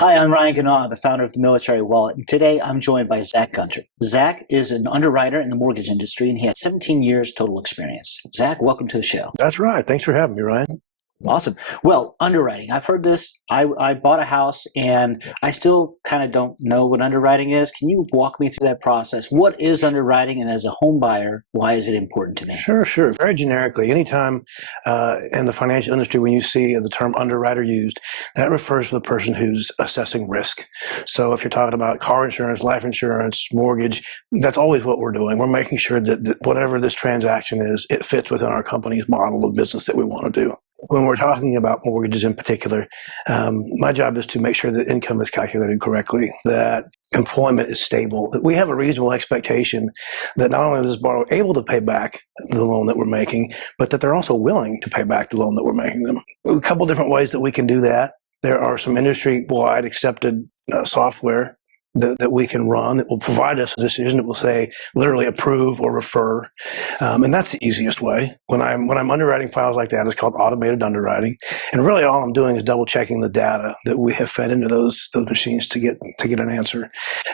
Hi, I'm Ryan Guina, the founder of the Military Wallet, and today I'm joined by Gunter. Zach is an underwriter in the mortgage industry, and he has 17 years total experience. Zach, welcome to the show. That's right. Thanks for having me, Ryan. Awesome. Well, underwriting. I've heard this. I bought a house and I still kind of don't know what underwriting is. Can you walk me through that process? What is underwriting? And as a home buyer, why is it important to me? Sure. Very generically, anytime in the financial industry when you see the term underwriter used, that refers to the person who's assessing risk. So if you're talking about car insurance, life insurance, mortgage, that's always what we're doing. We're making sure that whatever this transaction is, it fits within our company's model of business that we want to do. When we're talking about mortgages in particular, my job is to make sure that income is calculated correctly, that employment is stable, that we have a reasonable expectation that not only is this borrower able to pay back the loan that we're making, but that they're also willing to pay back the loan that we're making them. A couple different ways that we can do that. There are some industry-wide accepted software that we can run that will provide us a decision that will say literally approve or refer, and that's the easiest way. When I'm underwriting files like that, it's called automated underwriting, and really all I'm doing is double checking the data that we have fed into those machines to get an answer.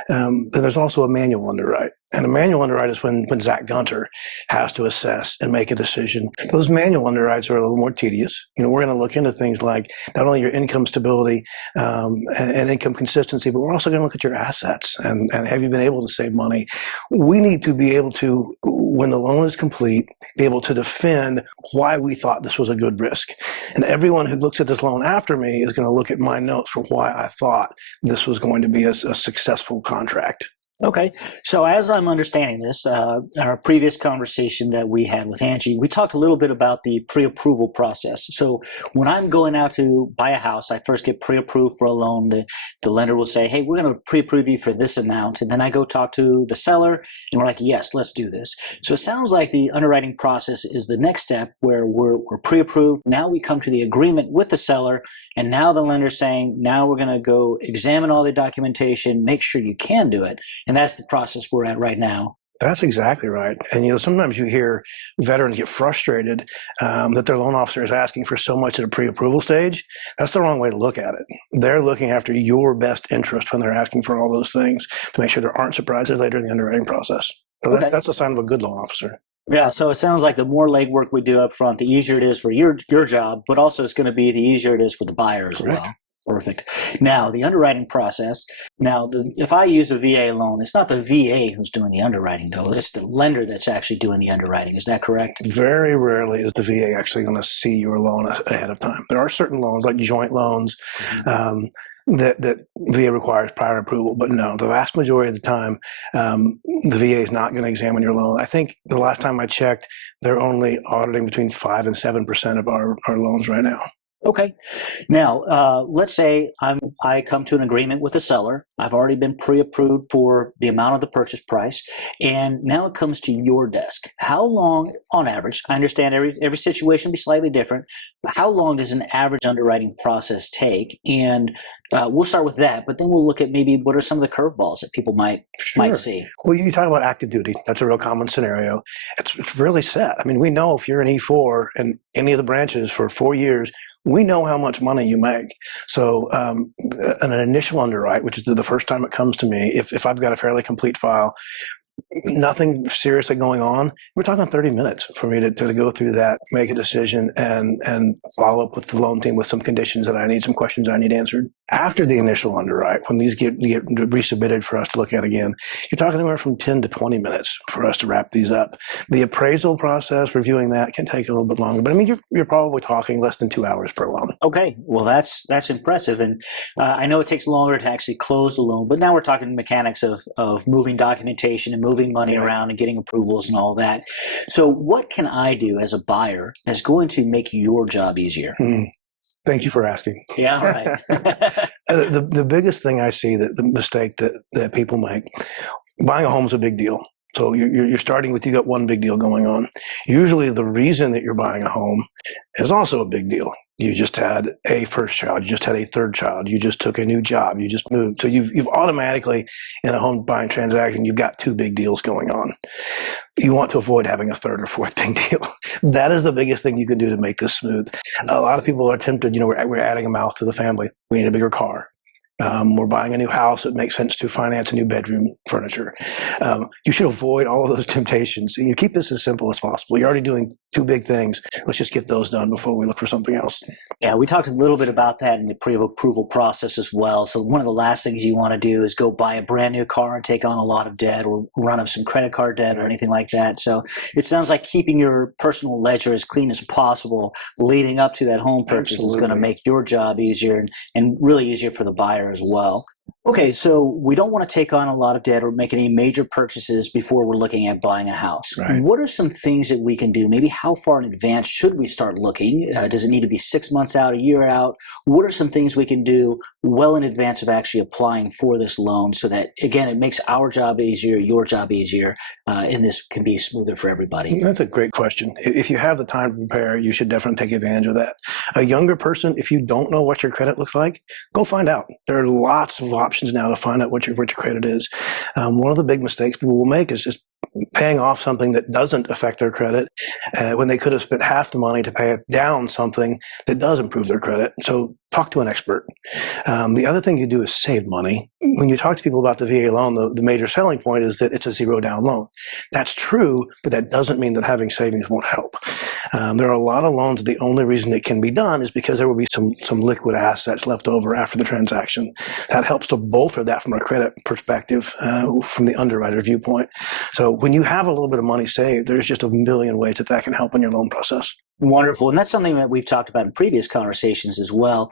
Then there's also a manual underwrite, and a manual underwrite is when Zach Gunter has to assess and make a decision. Those manual underwrites are a little more tedious. We're going to look into things like not only your income stability and income consistency, but we're also going to look at your assets and have you been able to save money. We need to be able to, when the loan is complete, be able to defend why we thought this was a good risk. And everyone who looks at this loan after me is going to look at my notes for why I thought this was going to be a successful contract. Okay. So as I'm understanding this, our previous conversation that we had with Angie, we talked a little bit about the pre-approval process. So when I'm going out to buy a house, I first get pre-approved for a loan. The lender will say, hey, we're going to pre-approve you for this amount. And then I go talk to the seller and we're like, yes, let's do this. So it sounds like the underwriting process is the next step where we're pre-approved. Now we come to the agreement with the seller. And now the lender's saying, now we're going to go examine all the documentation, make sure you can do it. And that's the process we're at right now. That's exactly right. And, sometimes you hear veterans get frustrated that their loan officer is asking for so much at a pre-approval stage. That's the wrong way to look at it. They're looking after your best interest when they're asking for all those things to make sure there aren't surprises later in the underwriting process. So okay. That's a sign of a good loan officer. Yeah, so it sounds like the more legwork we do up front, the easier it is for your job, but also it's going to be the easier it is for the buyer as Correct. well. Perfect. Now, the underwriting process. Now, if I use a VA loan, it's not the VA who's doing the underwriting, though. It's the lender that's actually doing the underwriting. Is that correct? Very rarely is the VA actually going to see your loan ahead of time. There are certain loans, like joint loans, that VA requires prior approval. But no, the vast majority of the time, the VA is not going to examine your loan. I think the last time I checked, they're only auditing between 5 and 7% of our loans right now. Okay. Now, let's say I come to an agreement with the seller. I've already been pre-approved for the amount of the purchase price, and now it comes to your desk. How long, on average, I understand every situation will be slightly different, but how long does an average underwriting process take? And we'll start with that, but then we'll look at maybe what are some of the curveballs that people might see. Well, you talk about active duty. That's a real common scenario. It's really set. I mean, we know if you're an E4 in any of the branches for 4 years, we know how much money you make. So an initial underwrite, which is the first time it comes to me, if I've got a fairly complete file, nothing seriously going on, we're talking 30 minutes for me to go through that, make a decision, and follow up with the loan team with some conditions that I need, some questions I need answered. After the initial underwrite, when these get resubmitted for us to look at again, you're talking anywhere from 10 to 20 minutes for us to wrap these up. The appraisal process, reviewing that, can take a little bit longer, but I mean, you're probably talking less than 2 hours per loan. Okay, well, that's impressive, and I know it takes longer to actually close the loan, but now we're talking mechanics of moving documentation and moving money around and getting approvals and all that. So what can I do as a buyer that's going to make your job easier? Thank you for asking. Yeah, right. The biggest thing I see, the mistake that people make, buying a home is a big deal. So you're starting with, you got one big deal going on. Usually the reason that you're buying a home is also a big deal. You just had a first child, you just had a third child, you just took a new job, you just moved. So you've automatically, in a home buying transaction, you've got two big deals going on. You want to avoid having a third or fourth big deal. That is the biggest thing you can do to make this smooth. A lot of people are tempted, we're adding a mouth to the family. We need a bigger car. We're buying a new house. It makes sense to finance a new bedroom furniture. You should avoid all of those temptations. And you keep this as simple as possible. You're already doing two big things. Let's just get those done before we look for something else. Yeah, we talked a little bit about that in the pre-approval process as well. So one of the last things you want to do is go buy a brand new car and take on a lot of debt or run up some credit card debt or anything like that. So it sounds like keeping your personal ledger as clean as possible leading up to that home purchase is going to make your job easier and really easier for the buyer as well. Okay, so we don't want to take on a lot of debt or make any major purchases before we're looking at buying a house. Right. What are some things that we can do? Maybe how far in advance should we start looking? Does it need to be 6 months out, a year out? What are some things we can do well in advance of actually applying for this loan so that, again, it makes our job easier, your job easier, and this can be smoother for everybody? That's a great question. If you have the time to prepare, you should definitely take advantage of that. A younger person, if you don't know what your credit looks like, go find out. There are lots of options now to find out what your credit is. One of the big mistakes people will make is just paying off something that doesn't affect their credit when they could have spent half the money to pay down something that does improve their credit. So talk to an expert. The other thing you do is save money. When you talk to people about the VA loan, the major selling point is that it's a zero down loan. That's true, but that doesn't mean that having savings won't help. There are a lot of loans that the only reason it can be done is because there will be some liquid assets left over after the transaction. That helps to bolster that from a credit perspective, from the underwriter viewpoint. So when you have a little bit of money saved, there's just a million ways that can help in your loan process. Wonderful. And that's something that we've talked about in previous conversations as well.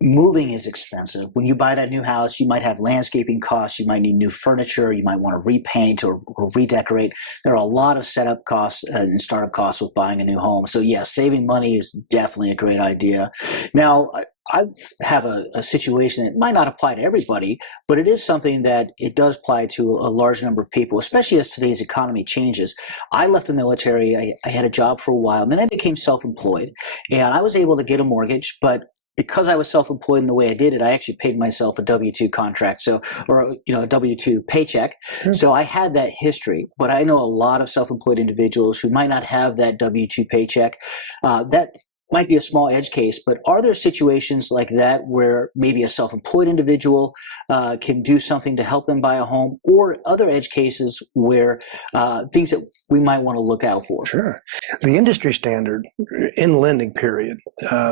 Moving is expensive. When you buy that new house, you might have landscaping costs. You might need new furniture. You might want to repaint or redecorate. There are a lot of setup costs and startup costs with buying a new home. So yeah, saving money is definitely a great idea. Now, I have a situation that might not apply to everybody, but it is something that it does apply to a large number of people, especially as today's economy changes. I left the military. I had a job for a while, and then I became self-employed. And I was able to get a mortgage, but because I was self-employed in the way I did it, I actually paid myself a W-2 contract, or a W-2 paycheck. Sure. So I had that history, but I know a lot of self-employed individuals who might not have that W-2 paycheck. That might be a small edge case, but are there situations like that where maybe a self-employed individual can do something to help them buy a home, or other edge cases where things that we might want to look out for? Sure. The industry standard in lending period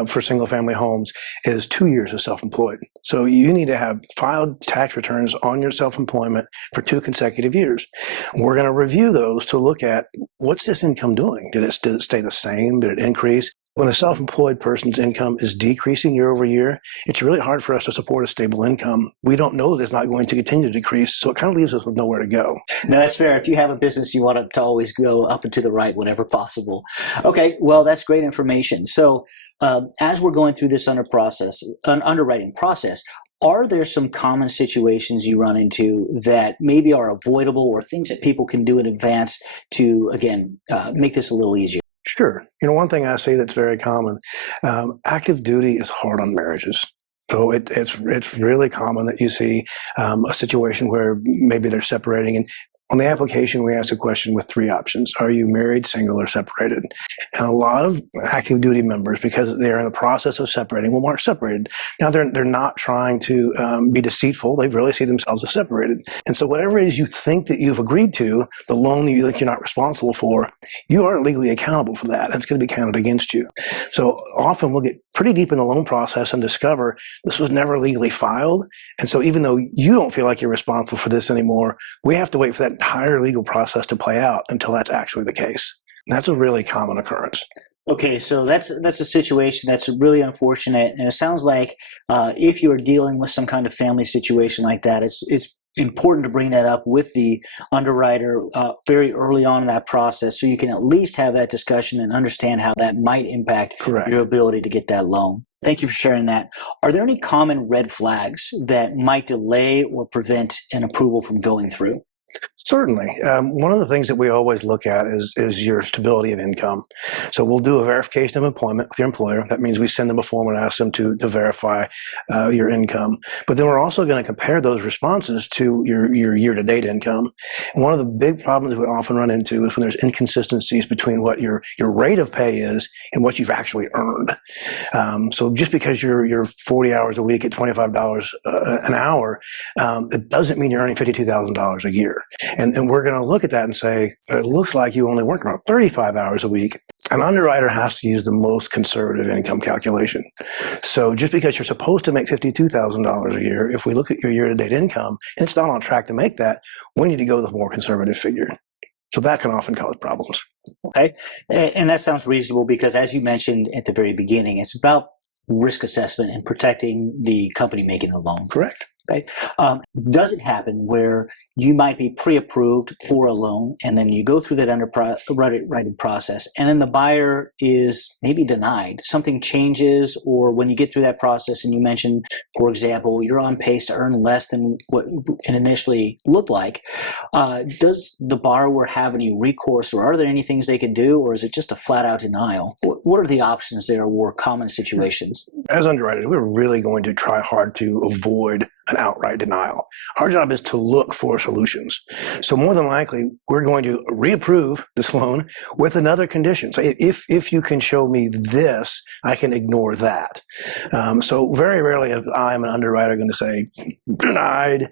for single-family homes is 2 years of self-employed. So you need to have filed tax returns on your self-employment for 2 consecutive years. We're going to review those to look at what's this income doing? Did it stay the same? Did it increase? When a self-employed person's income is decreasing year over year, it's really hard for us to support a stable income. We don't know that it's not going to continue to decrease, so it kind of leaves us with nowhere to go. No, that's fair. If you have a business, you want to always go up and to the right whenever possible. Okay, well, that's great information. So as we're going through this underwriting process, are there some common situations you run into that maybe are avoidable or things that people can do in advance to, again, make this a little easier? Sure. One thing I see that's very common, active duty is hard on marriages. So it's really common that you see a situation where maybe they're separating, and on the application, we ask a question with 3 options. Are you married, single, or separated? And a lot of active duty members, because they're in the process of separating, will mark separated. Now, they're not trying to be deceitful. They really see themselves as separated. And so whatever it is you think that you've agreed to, the loan that you think you're not responsible for, you are legally accountable for that, and it's going to be counted against you. So often we'll get pretty deep in the loan process and discover this was never legally filed. And so even though you don't feel like you're responsible for this anymore, we have to wait for that entire legal process to play out until that's actually the case. And that's a really common occurrence. Okay, so that's a situation that's really unfortunate, and it sounds like if you're dealing with some kind of family situation like that, it's important to bring that up with the underwriter very early on in that process, so you can at least have that discussion and understand how that might impact your ability to get that loan. Thank you for sharing that. Are there any common red flags that might delay or prevent an approval from going through? Certainly. One of the things that we always look at is your stability of income. So we'll do a verification of employment with your employer. That means we send them a form and ask them to verify your income. But then we're also going to compare those responses to your year-to-date income. And one of the big problems we often run into is when there's inconsistencies between what your rate of pay is and what you've actually earned. So just because you're 40 hours a week at $25 an hour, it doesn't mean you're earning $52,000 a year. And we're going to look at that and say, it looks like you only work around 35 hours a week. An underwriter has to use the most conservative income calculation. So just because you're supposed to make $52,000 a year, if we look at your year-to-date income and it's not on track to make that, we need to go with a more conservative figure. So that can often cause problems. Okay. And that sounds reasonable because, as you mentioned at the very beginning, it's about risk assessment and protecting the company making the loan. Correct. Okay. Does it happen where you might be pre-approved for a loan and then you go through that underwriting process and then the buyer is maybe denied, something changes, or when you get through that process and you mentioned, for example, you're on pace to earn less than what it initially looked like, does the borrower have any recourse, or are there any things they can do, or is it just a flat-out denial? What are the options there, or common situations? As underwriters, we're really going to try hard to avoid an outright denial. Our job is to look for solutions. So more than likely, we're going to reapprove this loan with another condition. So if you can show me this, I can ignore that. So very rarely am I, an underwriter, going to say denied,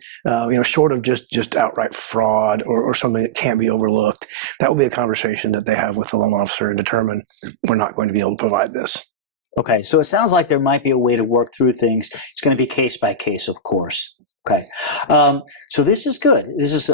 short of just outright fraud or something that can't be overlooked. That will be a conversation that they have with the loan officer and determine we're not going to be able to provide this. Okay, so it sounds like there might be a way to work through things. It's going to be case by case, of course. Okay, so this is good. This is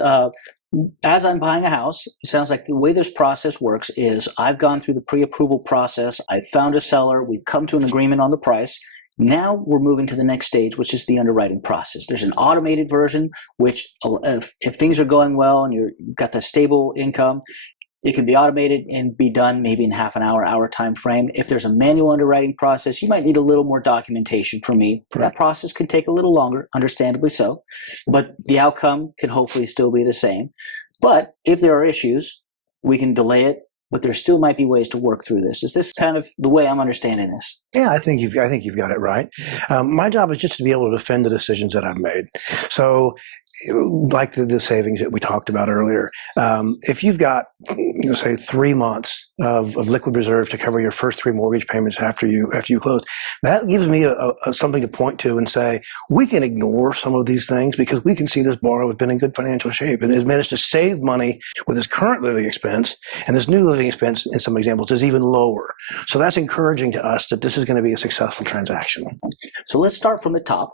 as I'm buying a house. It sounds like the way this process works is I've gone through the pre-approval process. I've found a seller. We've come to an agreement on the price. Now we're moving to the next stage, which is the underwriting process. There's an automated version, which if things are going well and you've got the stable income, it can be automated and be done maybe in half an hour time frame. If there's a manual underwriting process, you might need a little more documentation from me. Right. That process could take a little longer, understandably so, but the outcome can hopefully still be the same. But if there are issues, we can delay it, but there still might be ways to work through this. Is this kind of the way I'm understanding this? Yeah, I think you've got it right. My job is just to be able to defend the decisions that I've made. So, like the savings that we talked about earlier, if you've got, say 3 months of liquid reserve to cover your first 3 mortgage payments after you close, that gives me something to point to and say we can ignore some of these things because we can see this borrower has been in good financial shape and has managed to save money with his current living expense, and this new living expense in some examples is even lower. So that's encouraging to us that this is going to be a successful transaction. So let's start from the top.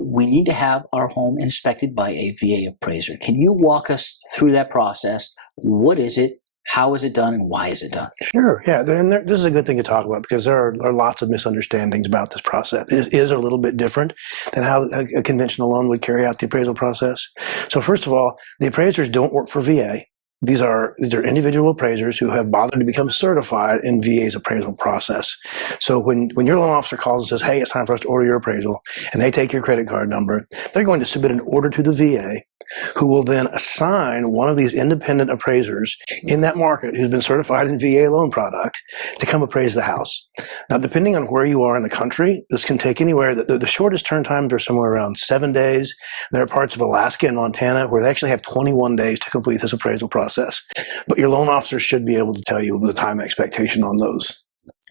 We need to have our home inspected by a VA appraiser. Can you walk us through that process? What is it? How is it done, and why is it done? Sure, yeah. This is a good thing to talk about because there are lots of misunderstandings about this process. It is a little bit different than how a conventional loan would carry out the appraisal process. So first of all, the appraisers don't work for VA. These are individual appraisers who have bothered to become certified in VA's appraisal process. So when your loan officer calls and says, hey, it's time for us to order your appraisal, and they take your credit card number, they're going to submit an order to the VA, who will then assign one of these independent appraisers in that market who's been certified in VA loan product to come appraise the house. Now, depending on where you are in the country, this can take anywhere. The shortest turn times are somewhere around 7 days. There are parts of Alaska and Montana where they actually have 21 days to complete this appraisal process. But your loan officer should be able to tell you the time expectation on those.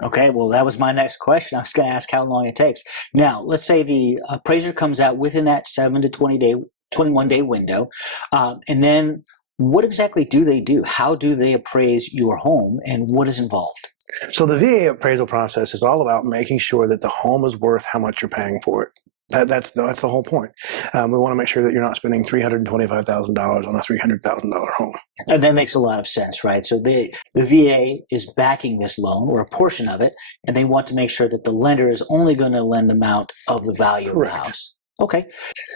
Okay, well, that was my next question. I was going to ask how long it takes. Now, let's say the appraiser comes out within that 7 to 21-day window, and then what exactly do they do? How do they appraise your home, and what is involved? So the VA appraisal process is all about making sure that the home is worth how much you're paying for it. That's the whole point. We want to make sure that you're not spending $325,000 on a $300,000 home. And that makes a lot of sense, right? So the VA is backing this loan, or a portion of it, and they want to make sure that the lender is only going to lend them out of the value Correct. of the house. Okay.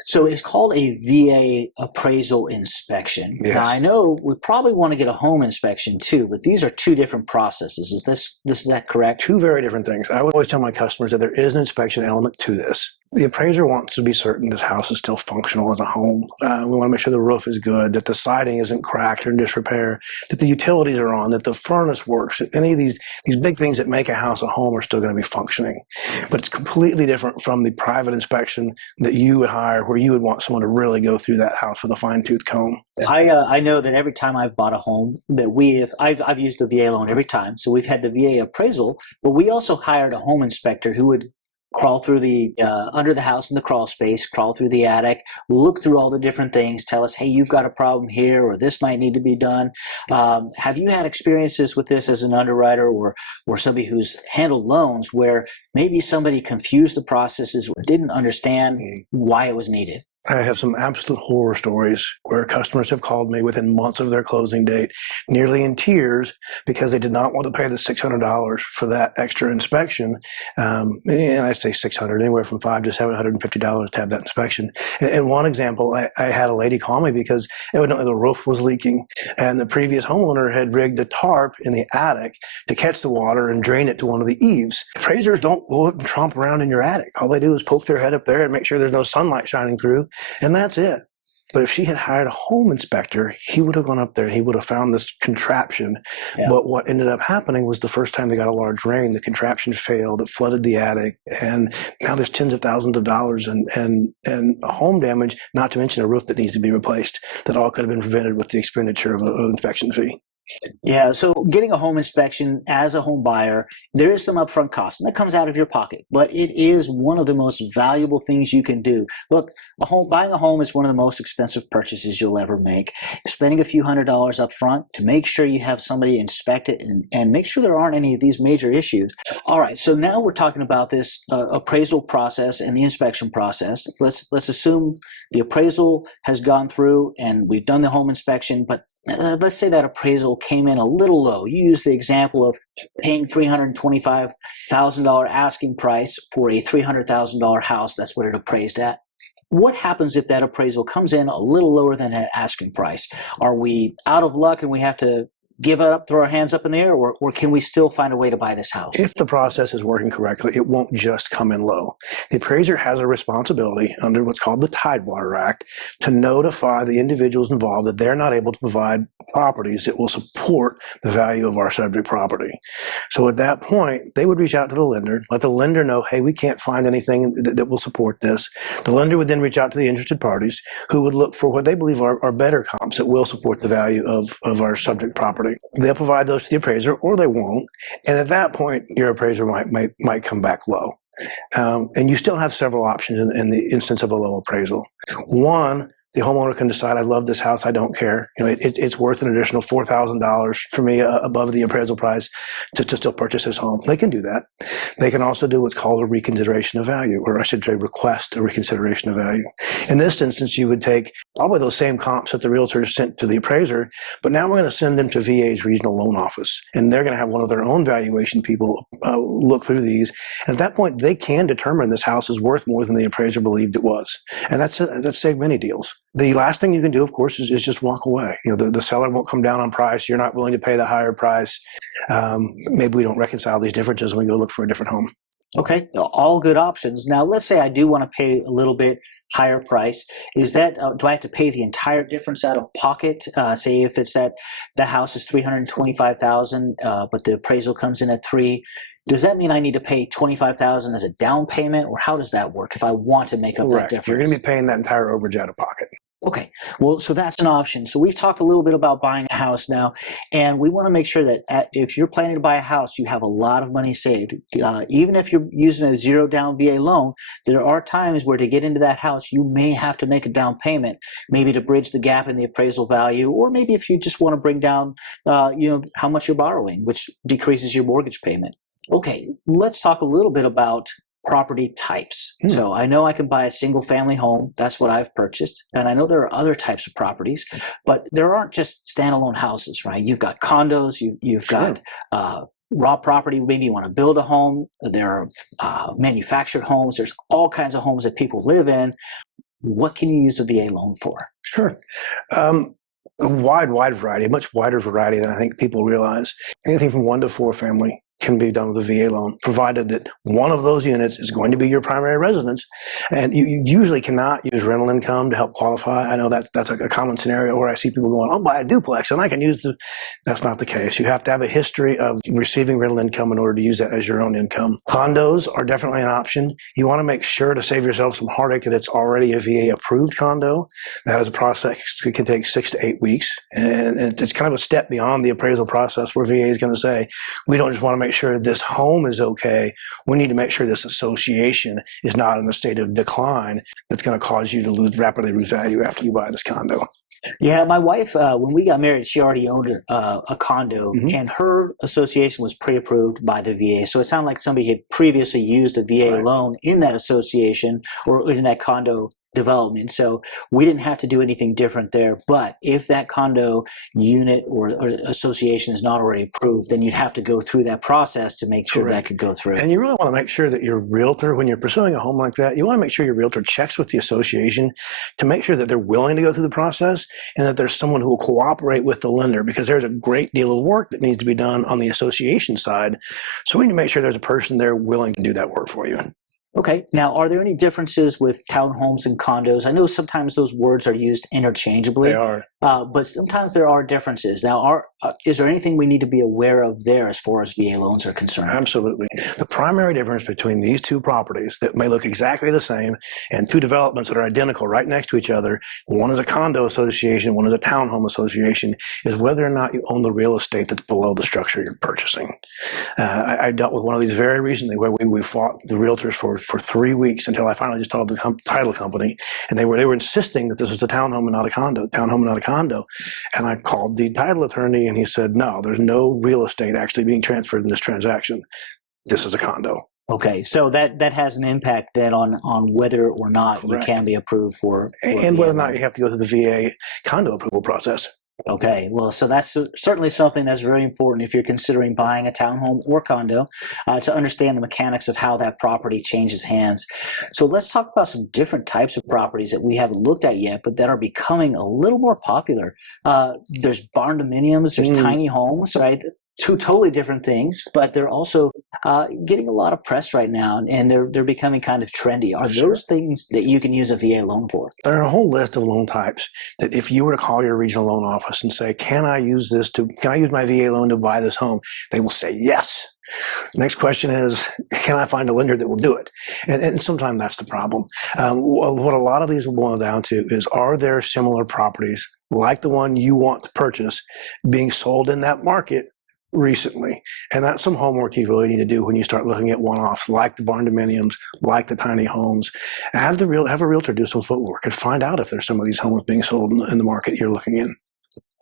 So it's called a VA appraisal inspection. Yes. Now, I know we probably want to get a home inspection too, but these are two different processes. Is that correct? Two very different things. I would always tell my customers that there is an inspection element to this. The appraiser wants to be certain this house is still functional as a home. We want to make sure the roof is good, that the siding isn't cracked or in disrepair, that the utilities are on, that the furnace works. That any of these big things that make a house a home are still going to be functioning. But it's completely different from the private inspection that you would hire, where you would want someone to really go through that house with a fine-tooth comb. I know that every time I've bought a home that I've used the VA loan every time. So we've had the VA appraisal, but we also hired a home inspector who would crawl through the under the house in the crawl space, crawl through the attic, look through all the different things, tell us, hey, you've got a problem here, or this might need to be done. Have you had experiences with this as an underwriter or somebody who's handled loans where maybe somebody confused the processes or didn't understand why it was needed? I have some absolute horror stories where customers have called me within months of their closing date, nearly in tears, because they did not want to pay the $600 for that extra inspection. And I say $600, anywhere from $500 to $750 to have that inspection. And one example, I had a lady call me because evidently the roof was leaking, and the previous homeowner had rigged a tarp in the attic to catch the water and drain it to one of the eaves. Appraisers don't go up and tromp around in your attic. All they do is poke their head up there and make sure there's no sunlight shining through. And that's it. But if she had hired a home inspector, he would have gone up there and he would have found this contraption. Yeah. But what ended up happening was the first time they got a large rain, the contraption failed, it flooded the attic, and now there's tens of thousands of dollars and home damage, not to mention a roof that needs to be replaced, that all could have been prevented with the expenditure of an inspection fee. Yeah, so getting a home inspection as a home buyer, there is some upfront cost, and that comes out of your pocket, but it is one of the most valuable things you can do. Look, buying a home is one of the most expensive purchases you'll ever make. Spending a few $100s up front to make sure you have somebody inspect it and make sure there aren't any of these major issues. All right, so now we're talking about this appraisal process and the inspection process. Let's assume the appraisal has gone through and we've done the home inspection, but let's say that appraisal came in a little low. You use the example of paying $325,000 asking price for a $300,000 house. That's what it appraised at. What happens if that appraisal comes in a little lower than that asking price? Are we out of luck and we have to give it up, throw our hands up in the air, or can we still find a way to buy this house? If the process is working correctly, it won't just come in low. The appraiser has a responsibility under what's called the Tidewater Act to notify the individuals involved that they're not able to provide properties that will support the value of our subject property. So at that point, they would reach out to the lender, let the lender know, hey, we can't find anything that will support this. The lender would then reach out to the interested parties who would look for what they believe are better comps that will support the value of our subject property. They'll provide those to the appraiser, or they won't. And at that point, your appraiser might come back low. And you still have several options in the instance of a low appraisal. One, the homeowner can decide, I love this house, I don't care. It's worth an additional $4,000 for me above the appraisal price to still purchase this home. They can do that. They can also do what's called a reconsideration of value, or I should say request a reconsideration of value. In this instance, you would take probably those same comps that the realtor sent to the appraiser, but now we're going to send them to VA's regional loan office, and they're going to have one of their own valuation people look through these. And at that point, they can determine this house is worth more than the appraiser believed it was. And that's saved many deals. The last thing you can do, of course, is just walk away. The seller won't come down on price. You're not willing to pay the higher price. Maybe we don't reconcile these differences and we go look for a different home. Okay, all good options. Now, let's say I do want to pay a little bit higher price. Is that do I have to pay the entire difference out of pocket? Say if it's that the house is $325,000, but the appraisal comes in at $3,000. Does that mean I need to pay $25,000 as a down payment, or how does that work if I want to make up that difference? You're going to be paying that entire overage out of pocket. Okay, well, so that's an option. So we've talked a little bit about buying a house now, and we want to make sure that if you're planning to buy a house, you have a lot of money saved. Even if you're using a zero down VA loan, there are times where to get into that house, you may have to make a down payment, maybe to bridge the gap in the appraisal value, or maybe if you just want to bring down, how much you're borrowing, which decreases your mortgage payment. Okay, let's talk a little bit about property types. So I know I can buy a single family home. That's what I've purchased. And I know there are other types of properties, but there aren't just standalone houses, right? You've got condos, you've got raw property. Maybe you want to build a home. There are manufactured homes. There's all kinds of homes that people live in. What can you use a VA loan for? Sure. A wide variety, a much wider variety than I think people realize. Anything from 1 to 4 family can be done with a VA loan, provided that one of those units is going to be your primary residence. And you usually cannot use rental income to help qualify. I know that's a common scenario where I see people going, "I'll buy a duplex and I can use the." That's not the case. You have to have a history of receiving rental income in order to use that as your own income. Condos are definitely an option. You want to make sure to save yourself some heartache that it's already a VA approved condo. That is a process that can take 6 to 8 weeks. And it's kind of a step beyond the appraisal process where VA is going to say, we don't just want to make sure this home is okay. We need to make sure this association is not in a state of decline that's going to cause you to rapidly lose value after you buy this condo. Yeah, my wife, when we got married, she already owned a condo, and her association was pre-approved by the VA. So it sounded like somebody had previously used a VA loan in that association or in that condo development. So we didn't have to do anything different there. But if that condo unit or association is not already approved, then you'd have to go through that process to make sure that could go through. And you really want to make sure that your realtor, when you're pursuing a home like that, you want to make sure your realtor checks with the association to make sure that they're willing to go through the process and that there's someone who will cooperate with the lender, because there's a great deal of work that needs to be done on the association side. So we need to make sure there's a person there willing to do that work for you. Okay. Now, are there any differences with townhomes and condos? I know sometimes those words are used interchangeably. They are. But sometimes there are differences. Now, is there anything we need to be aware of there as far as VA loans are concerned? Absolutely. The primary difference between these two properties that may look exactly the same and two developments that are identical right next to each other, one is a condo association, one is a townhome association, is whether or not you own the real estate that's below the structure you're purchasing. I dealt with one of these very recently where we fought the realtors for 3 weeks until I finally just told the title company, and they were insisting that this was a townhome and not a condo, and I called the title attorney and he said, no, there's no real estate actually being transferred in this transaction. This is a condo. Okay, so that has an impact then on whether or not you can be approved for and whether or not you have to go through the VA condo approval process. Okay, well, so that's certainly something that's very important if you're considering buying a townhome or condo, to understand the mechanics of how that property changes hands. So let's talk about some different types of properties that we haven't looked at yet, but that are becoming a little more popular. There's barn dominiums, there's tiny homes, right? Two totally different things, but they're also getting a lot of press right now, and they're becoming kind of trendy. Are those things that you can use a VA loan for? There are a whole list of loan types that if you were to call your regional loan office and say, can I use my VA loan to buy this home? They will say yes. Next question is, can I find a lender that will do it? And sometimes that's the problem. What a lot of these will boil down to is, are there similar properties like the one you want to purchase being sold in that market recently? And that's some homework you really need to do when you start looking at one-offs like the barn dominiums, like the tiny homes. Have a realtor do some footwork and find out if there's some of these homes being sold in the market you're looking in.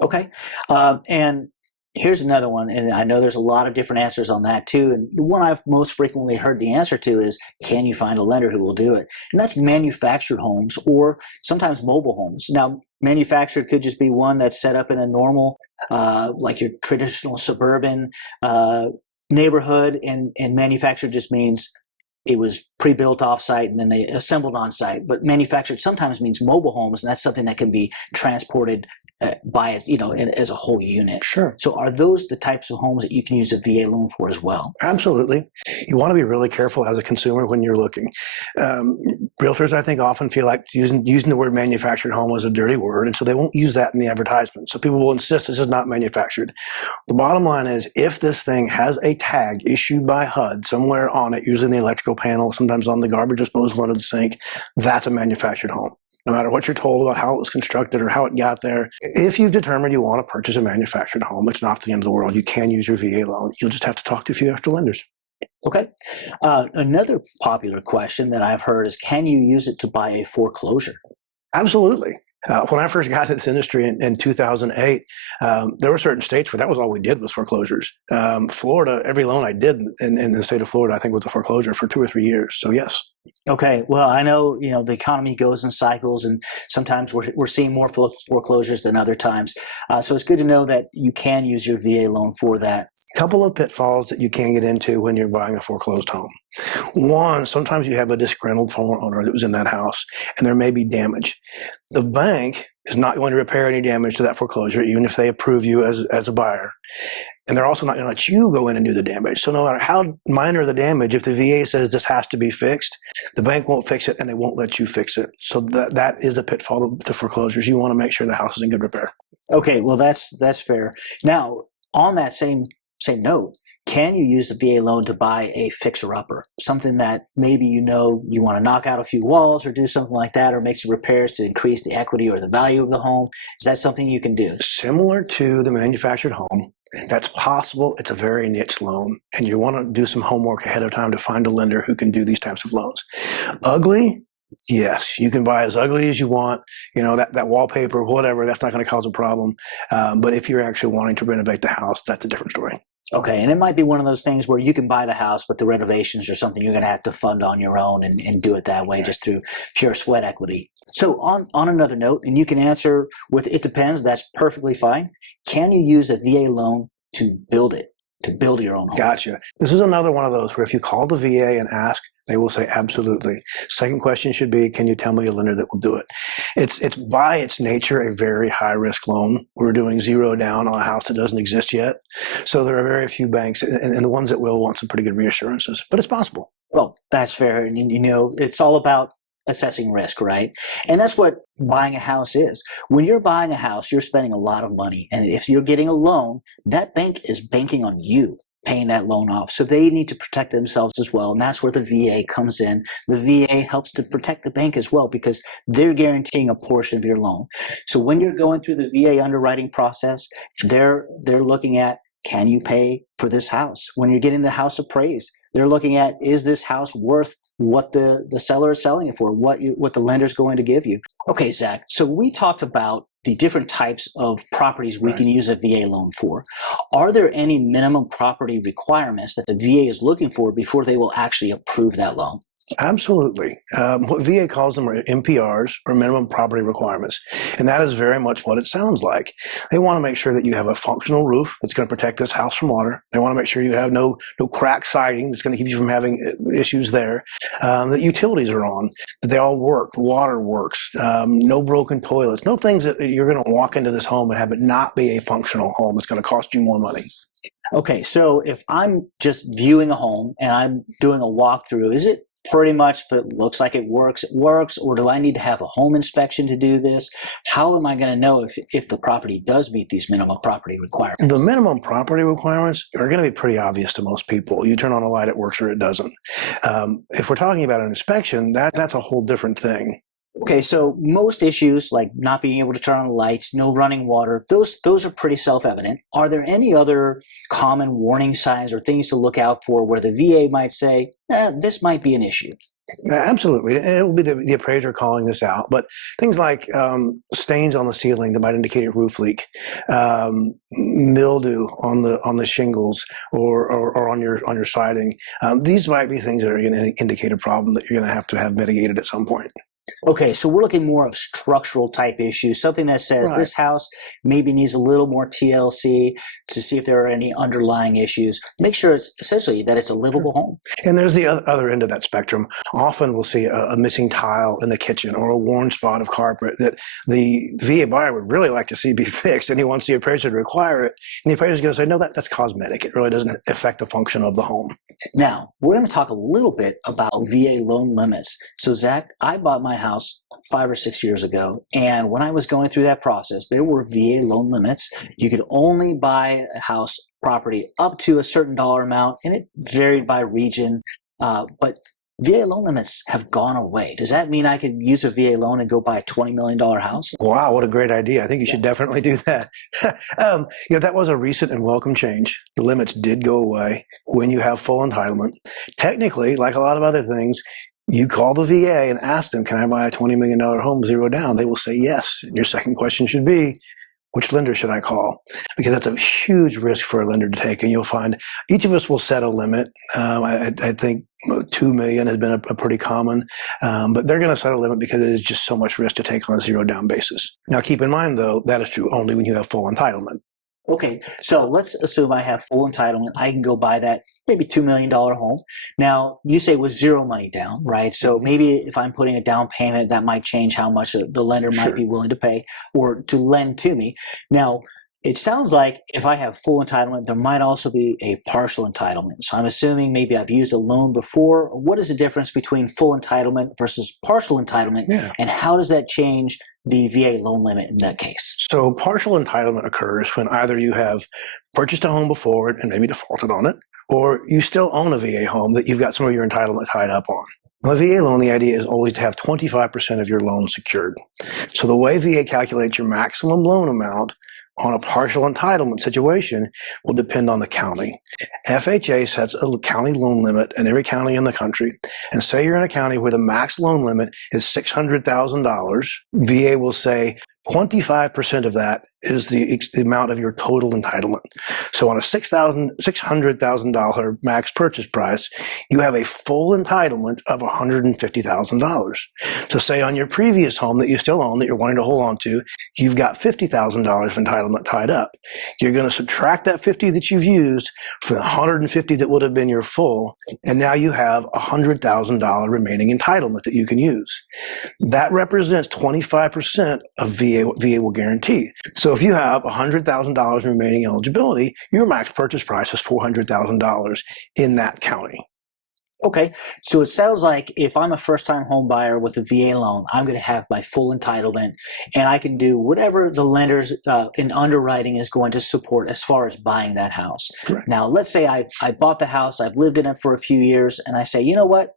Okay. And here's another one, and I know there's a lot of different answers on that too. And the one I've most frequently heard the answer to is, can you find a lender who will do it? And that's manufactured homes or sometimes mobile homes. Now, manufactured could just be one that's set up in a normal, like your traditional suburban neighborhood, and manufactured just means it was pre-built off-site and then they assembled on-site. But manufactured sometimes means mobile homes, and that's something that can be transported by as a whole unit. Sure. So are those the types of homes that you can use a VA loan for as well? Absolutely. You want to be really careful as a consumer when you're looking. Realtors, I think, often feel like using the word manufactured home is a dirty word, and so they won't use that in the advertisement. So people will insist this is not manufactured. The bottom line is, if this thing has a tag issued by HUD somewhere on it, usually in the electrical panel, sometimes on the garbage disposal under the sink, that's a manufactured home. No matter what you're told about how it was constructed or how it got there, if you've determined you want to purchase a manufactured home, it's not the end of the world. You can use your VA loan. You'll just have to talk to a few extra lenders. Okay. Another popular question that I've heard is, can you use it to buy a foreclosure? Absolutely. When I first got to this industry in 2008, there were certain states where that was all we did was foreclosures. Florida, every loan I did in the state of Florida, I think, was a foreclosure for 2 or 3 years. So yes. Okay. Well, I know, the economy goes in cycles, and sometimes we're seeing more foreclosures than other times. So it's good to know that you can use your VA loan for that. A couple of pitfalls that you can get into when you're buying a foreclosed home. One, sometimes you have a disgruntled former owner that was in that house, and there may be damage. The bank is not going to repair any damage to that foreclosure, even if they approve you as a buyer. And they're also not going to let you go in and do the damage. So no matter how minor the damage, if the VA says this has to be fixed, the bank won't fix it and they won't let you fix it. So that is a pitfall of the foreclosures. You want to make sure the house is in good repair. Okay, well that's fair. Now, on that same note, can you use the VA loan to buy a fixer-upper? Something that maybe you want to knock out a few walls or do something like that, or make some repairs to increase the equity or the value of the home. Is that something you can do? Similar to the manufactured home, that's possible. It's a very niche loan, and you want to do some homework ahead of time to find a lender who can do these types of loans. Ugly? Yes, you can buy as ugly as you want. That wallpaper, whatever, that's not going to cause a problem. But if you're actually wanting to renovate the house, that's a different story. Okay, and it might be one of those things where you can buy the house, but the renovations are something you're going to have to fund on your own and do it that way, just through pure sweat equity. So on another note, and you can answer with it depends, that's perfectly fine. Can you use a VA loan to build it, to build your own home? Gotcha. This is another one of those where if you call the VA and ask, they will say absolutely. Second question should be, can you tell me a lender that will do it? It's by its nature a very high risk loan. We're doing zero down on a house that doesn't exist yet. So there are very few banks, and the ones that will want some pretty good reassurances, but it's possible. Well, that's fair. And it's all about assessing risk, right? And that's what buying a house is. When you're buying a house, you're spending a lot of money. And if you're getting a loan, that bank is banking on you paying that loan off. So they need to protect themselves as well. And that's where the VA comes in. The VA helps to protect the bank as well because they're guaranteeing a portion of your loan. So when you're going through the VA underwriting process, they're looking at, can you pay for this house? When you're getting the house appraised, they're looking at, is this house worth what the seller is selling it for, what the lender's going to give you? Okay, Zach, so we talked about the different types of properties we can use a VA loan for. Are there any minimum property requirements that the VA is looking for before they will actually approve that loan? Absolutely. What VA calls them are MPRs, or minimum property requirements. And that is very much what it sounds like. They want to make sure that you have a functional roof that's going to protect this house from water. They want to make sure you have no cracked siding that's going to keep you from having issues there. That utilities are on, that they all work, water works, no broken toilets, no things that you're going to walk into this home and have it not be a functional home. It's going to cost you more money. Okay, so if I'm just viewing a home and I'm doing a walkthrough, is it pretty much, if it looks like it works, or do I need to have a home inspection to do this? How am I going to know if the property does meet these minimum property requirements? The minimum property requirements are going to be pretty obvious to most people. You turn on a light, it works or it doesn't. If we're talking about an inspection, that's a whole different thing. Okay, so most issues like not being able to turn on the lights, no running water, those are pretty self-evident. Are there any other common warning signs or things to look out for where the VA might say, this might be an issue? Absolutely. And it will be the appraiser calling this out. But things like stains on the ceiling that might indicate a roof leak, mildew on the shingles or on your siding. These might be things that are going to indicate a problem that you're going to have mitigated at some point. Okay, so we're looking more of structural type issues, something that says this house maybe needs a little more TLC to see if there are any underlying issues. Make sure it's essentially that it's a livable home. And there's the other end of that spectrum. Often we'll see a missing tile in the kitchen or a worn spot of carpet that the VA buyer would really like to see be fixed, and he wants the appraiser to require it. And the appraiser is going to say, no, that's cosmetic. It really doesn't affect the function of the home. Now, we're going to talk a little bit about VA loan limits. So, Zach, I bought my house 5 or 6 years ago, and when I was going through that process, there were VA loan limits. You could only buy a house property up to a certain dollar amount, and it varied by region, but VA loan limits have gone away. Does that mean I could use a VA loan and go buy a $20 million house? Wow, what a great idea. I think you should definitely do that. That was a recent and welcome change. The limits did go away when you have full entitlement. Technically, like a lot of other things, you call the VA and ask them, can I buy a $20 million home zero down? They will say yes. And your second question should be, which lender should I call? Because that's a huge risk for a lender to take. And you'll find each of us will set a limit. I think 2 million has been a pretty common, but they're going to set a limit because it is just so much risk to take on a zero down basis. Now, keep in mind, though, that is true only when you have full entitlement. Okay, so let's assume I have full entitlement. I can go buy that maybe $2 million home. Now, you say with zero money down, right? So maybe if I'm putting a down payment, that might change how much the lender might Sure. be willing to pay or to lend to me. Now, it sounds like if I have full entitlement, there might also be a partial entitlement. So I'm assuming maybe I've used a loan before. What is the difference between full entitlement versus partial entitlement? Yeah. And how does that change the VA loan limit in that case? So partial entitlement occurs when either you have purchased a home before and maybe defaulted on it, or you still own a VA home that you've got some of your entitlement tied up on. On a VA loan, the idea is always to have 25% of your loan secured. So the way VA calculates your maximum loan amount on a partial entitlement situation will depend on the county. FHA sets a county loan limit in every county in the country. And say you're in a county where the max loan limit is $600,000, VA will say 25% of that is the amount of your total entitlement. So on a $600,000 max purchase price, you have a full entitlement of $150,000. So say on your previous home that you still own that you're wanting to hold on to, you've got $50,000 of entitlement tied up. You're going to subtract that 50 that you've used from the 150 that would have been your full, and now you have $100,000 remaining entitlement that you can use. That represents 25% of VA will guarantee. So if you have $100,000 remaining eligibility, your max purchase price is $400,000 in that county. Okay, so it sounds like if I'm a first-time home buyer with a VA loan, I'm going to have my full entitlement, and I can do whatever the lenders in underwriting is going to support as far as buying that house. Correct. Now, let's say I bought the house, I've lived in it for a few years, and I say, you know what?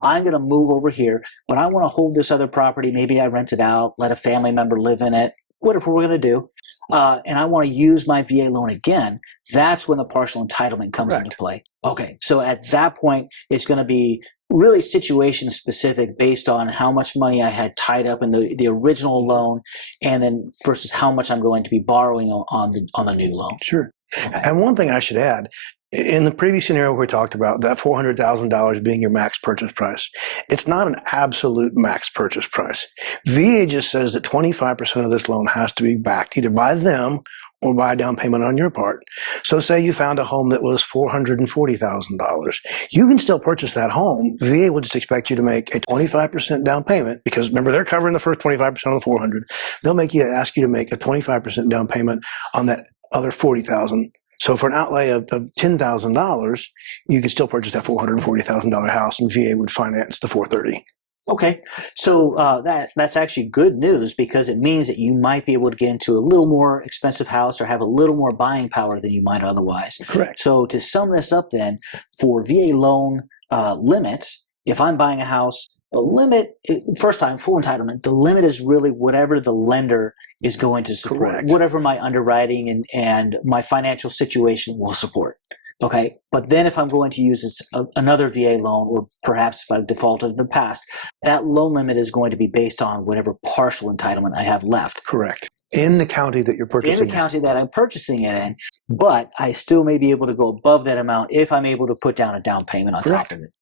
I'm going to move over here, but I want to hold this other property. Maybe I rent it out, let a family member live in it, whatever we're going to do, and I want to use my VA loan again. That's when the partial entitlement comes Correct. into play. Okay, so at that point, it's going to be really situation specific based on how much money I had tied up in the original loan, and then versus how much I'm going to be borrowing on the new loan. Sure. Okay. And one thing I should add, in the previous scenario we talked about, that $400,000 being your max purchase price, it's not an absolute max purchase price. VA just says that 25% of this loan has to be backed either by them or by a down payment on your part. So say you found a home that was $440,000. You can still purchase that home. VA will just expect you to make a 25% down payment because remember, they're covering the first 25% on the $400,000. They'll ask you to make a 25% down payment on that other $40,000. So for an outlay of $10,000, you could still purchase that $440,000 house, and VA would finance the $430,000. Okay, so that's actually good news because it means that you might be able to get into a little more expensive house or have a little more buying power than you might otherwise. Correct. So to sum this up then, for VA loan limits, if I'm buying a house, the limit, first time, full entitlement, the limit is really whatever the lender is going to support, Correct. whatever my underwriting and my financial situation will support. Okay, but then if I'm going to use another VA loan, or perhaps if I've defaulted in the past, that loan limit is going to be based on whatever partial entitlement I have left. Correct. In the county that you're purchasing in the county that I'm purchasing it in, but I still may be able to go above that amount if I'm able to put down a down payment on Correct. top of it.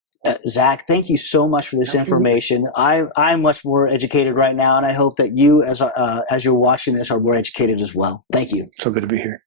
Zach, thank you so much for this information. I'm much more educated right now, and I hope that you, as you're watching this, are more educated as well. Thank you. So good to be here.